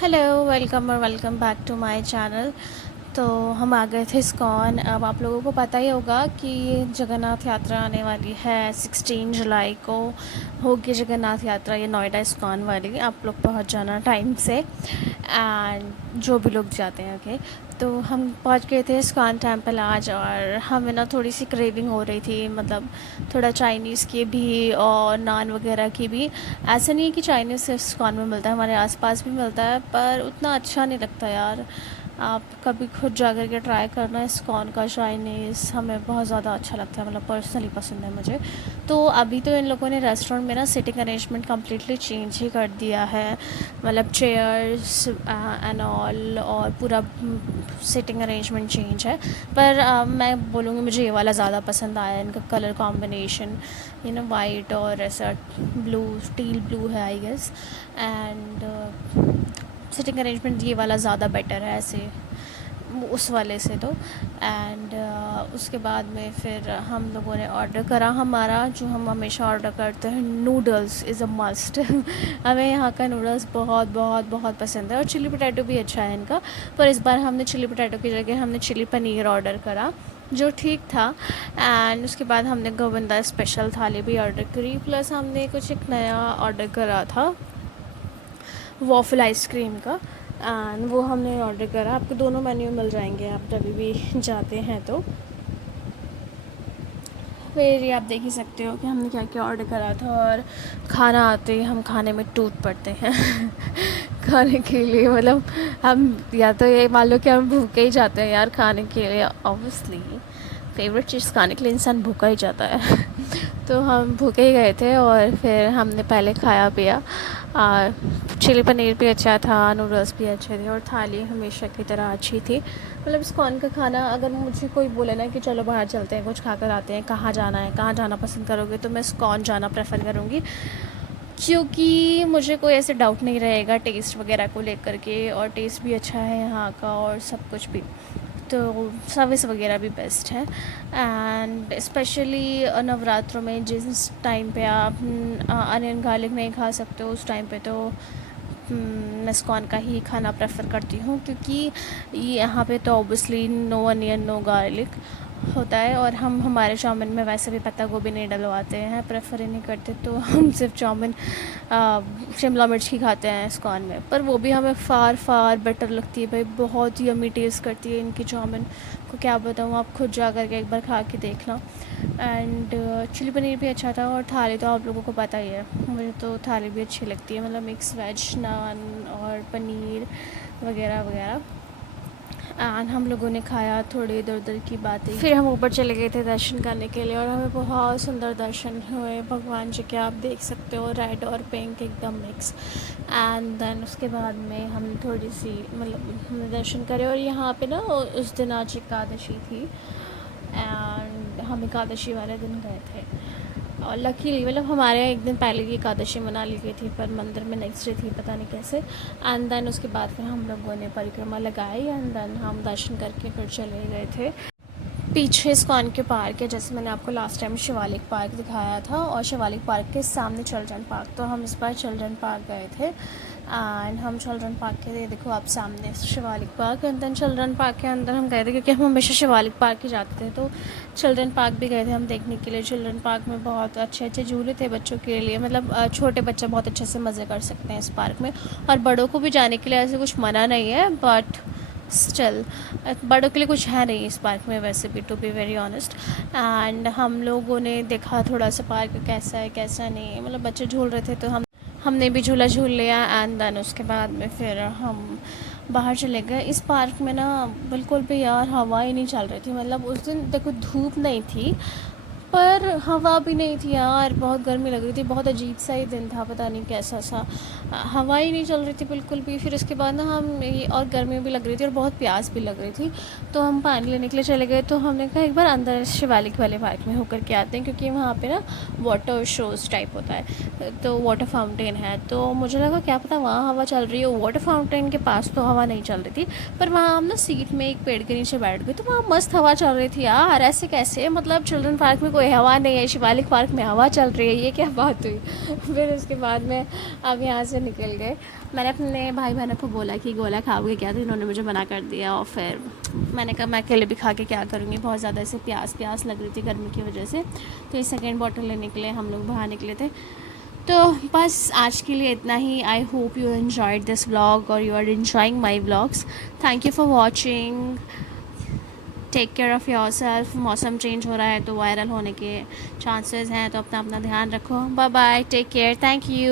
Hello, welcome back to my channel. तो हम आ गए थे इस्कॉन। अब आप लोगों को पता ही होगा कि जगन्नाथ यात्रा आने वाली है 16 जुलाई को। होगी जगन्नाथ यात्रा, ये नोएडा इस्कॉन वाली। आप लोग पहुंच जाना टाइम से, एंड जो भी लोग जाते हैं। ओके, तो हम पहुंच गए थे इस्कॉन टेम्पल आज, और हमें ना थोड़ी सी क्रेविंग हो रही थी, मतलब थोड़ा चाइनीज़ की भी और नान वगैरह की भी। ऐसा नहीं है कि चाइनीज़ सिर्फ इस्कॉन में मिलता है, हमारे आसपास भी मिलता है, पर उतना अच्छा नहीं लगता यार। आप कभी खुद जा कर के ट्राई करना इस्कॉन का चाइनीज़, हमें बहुत ज़्यादा अच्छा लगता है, मतलब पर्सनली पसंद है मुझे। तो अभी तो इन लोगों ने रेस्टोरेंट में ना सिटिंग अरेंजमेंट कम्प्लीटली चेंज ही कर दिया है, मतलब चेयर्स एंड ऑल, और पूरा सिटिंग अरेंजमेंट चेंज है। पर मैं बोलूँगी मुझे ये वाला ज़्यादा पसंद आया, इनका कलर कॉम्बिनेशन, वाइट और ऐसा ब्लू, स्टील ब्लू है I guess. And sitting arrangement ये वाला ज़्यादा बेटर है ऐसे उस वाले से तो। एंड उसके बाद में फिर हम लोगों ने ऑर्डर करा, हमारा जो हम हमेशा ऑर्डर करते हैं, नूडल्स इज़ अ मस्ट। हमें यहाँ का नूडल्स बहुत बहुत बहुत पसंद है, और चिली पोटैटो भी अच्छा है इनका। पर इस बार हमने चिली पोटैटो की जगह हमने चिली पनीर ऑर्डर करा, जो ठीक था। एंड उसके बाद हमने गोविंदा स्पेशल थाली भी ऑर्डर करी, प्लस हमने कुछ एक नया ऑर्डर करा था वॉफल आइसक्रीम का, एंड वो हमने ऑर्डर करा। आपको दोनों मेन्यू मिल जाएंगे आप जब भी जाते हैं तो। फिर ये आप देख ही सकते हो कि हमने क्या क्या ऑर्डर करा था, और खाना आते ही हम खाने में टूट पड़ते हैं। खाने के लिए, मतलब हम या तो ये मान लो कि हम भूखे ही जाते हैं यार खाने के लिए। ऑब्वियसली फेवरेट चीज़ खाने के लिए इंसान भूखा ही जाता है। तो हम भूखे ही गए थे, और फिर हमने पहले खाया पिया। चिली पनीर भी अच्छा था, नूडल्स भी अच्छे थे, और थाली हमेशा की तरह अच्छी थी। मतलब इस्कॉन का खाना, अगर मुझे कोई बोले ना कि चलो बाहर चलते हैं कुछ खा कर आते हैं, कहाँ जाना है, कहाँ जाना पसंद करोगे, तो मैं इस्कॉन जाना प्रेफर करूँगी, क्योंकि मुझे कोई ऐसे डाउट नहीं रहेगा टेस्ट वगैरह को लेकर के, और टेस्ट भी अच्छा है यहाँ का, और सब कुछ भी। तो सर्विस वगैरह भी बेस्ट है। एंड स्पेशली नवरात्रों में जिस टाइम पे आप अनियन गार्लिक नहीं खा सकते हो, उस टाइम पे तो मैं इस्कॉन का ही खाना प्रेफर करती हूँ, क्योंकि यहाँ पे तो obviously no onion no garlic होता है, और हम हमारे चाउमीन में वैसे भी पत्ता गोभी नहीं डलवाते हैं, प्रेफर ही नहीं करते, तो हम सिर्फ चाउमीन शिमला मिर्च ही खाते हैं इस्कॉन में। पर वो भी हमें फ़ार फ़ार बेटर लगती है भाई, बहुत ही यम्मी टेस्ट करती है इनकी चाउमीन को, क्या बताऊँ, आप खुद जा कर के एक बार खा के देखना। एंड चिली पनीर भी अच्छा था, और थाली तो आप लोगों को पता ही है, मुझे तो थाली भी अच्छी लगती है, मतलब मिक्स वेज नान और पनीर वगैरह वगैरह। एंड हम लोगों ने खाया, थोड़ी इधर उधर की बातें, फिर हम ऊपर चले गए थे दर्शन करने के लिए, और हमें बहुत सुंदर दर्शन हुए भगवान जी के, आप देख सकते हो, रेड और पिंक एकदम मिक्स। एंड देन उसके बाद में हम थोड़ी सी, मतलब हमने दर्शन करे, और यहाँ पे ना उस दिन आज एकादशी थी, एंड हम एकादशी वाले दिन गए थे। और लकीली, मतलब हमारे यहाँ एक दिन पहले की एकादशी मना ली गई थी, पर मंदिर में नेक्स्ट डे थी, पता नहीं कैसे। एंड देन उसके बाद फिर हम लोगों ने परिक्रमा लगाई, एंड देन हम दर्शन करके फिर चले गए थे पीछे इस्कॉन के पार्क है, जैसे मैंने आपको लास्ट टाइम शिवालिक पार्क दिखाया था, और शिवालिक पार्क के सामने चिल्ड्रन पार्क, तो हम इस बार चिल्ड्रन पार्क गए थे। एंड हम चिल्ड्रन पार्क के, देखो आप सामने Shivalik park, and then children park के अंदर हम गए थे, क्योंकि हम हमेशा शिवालिक पार्क ही जाते थे, तो चिल्ड्रन पार्क भी गए थे हम देखने के लिए। चिल्ड्रन पार्क में बहुत अच्छे अच्छे झूले थे बच्चों के लिए, मतलब छोटे बच्चे बहुत अच्छे से मज़े कर सकते हैं इस पार्क में, और बड़ों को भी जाने के लिए ऐसे कुछ मना नहीं है, बट स्टिल बड़ों के लिए कुछ है नहीं इस पार्क में वैसे भी, to be very honest. And हम लोगों ने देखा थोड़ा सा पार्क कैसा है कैसा नहीं, मतलब बच्चे झूल रहे थे तो हमने भी झूला झूल लिया। एंड देन उसके बाद में फिर हम बाहर चले गए। इस पार्क में ना बिल्कुल भी यार हवा ही नहीं चल रही थी, मतलब उस दिन देखो धूप नहीं थी, पर हवा भी नहीं थी यार, बहुत गर्मी लग रही थी, बहुत अजीब सा ही दिन था, पता नहीं कैसा सा, हवा ही नहीं चल रही थी बिल्कुल भी। फिर उसके बाद ना हम ये, और गर्मी भी लग रही थी और बहुत प्यास भी लग रही थी, तो हम पानी लेने के लिए चले गए। तो हमने कहा एक बार अंदर शिवालिक वाले पार्क में होकर के आते हैं, क्योंकि वहाँ पे ना वाटर शोज़ टाइप होता है, तो वाटर फाउंटेन है, तो मुझे लगा क्या पता वहाँ हवा चल रही हो। वाटर फाउंटेन के पास तो हवा नहीं चल रही थी, पर वहाँ हम ना सीट में एक पेड़ के नीचे बैठ गए, तो वहाँ मस्त हवा चल रही थी यार। ऐसे कैसे, मतलब चिल्ड्रन पार्क में कोई हवा नहीं है, शिवालिक पार्क में हवा चल रही है, ये क्या बात हुई। फिर उसके बाद में अब यहाँ से निकल गए। मैंने अपने भाई बहनों को बोला कि गोला खाओगे क्या, तो इन्होंने मुझे मना कर दिया। और फिर मैंने कहा मैं अकेले भी खा के क्या करूँगी, बहुत ज़्यादा ऐसे प्यास लग रही थी गर्मी की वजह से। तो ये सेकेंड बॉटल लेने के लिए हम लोग बाहर निकले थे। तो बस आज के लिए इतना ही। I hope you enjoyed this vlog और you are enjoying my vlogs. Thank you for watching. Take care of yourself. मौसम चेंज हो रहा है तो वायरल होने के चांसेस हैं, तो अपना ध्यान रखो। Bye bye, take care, thank you.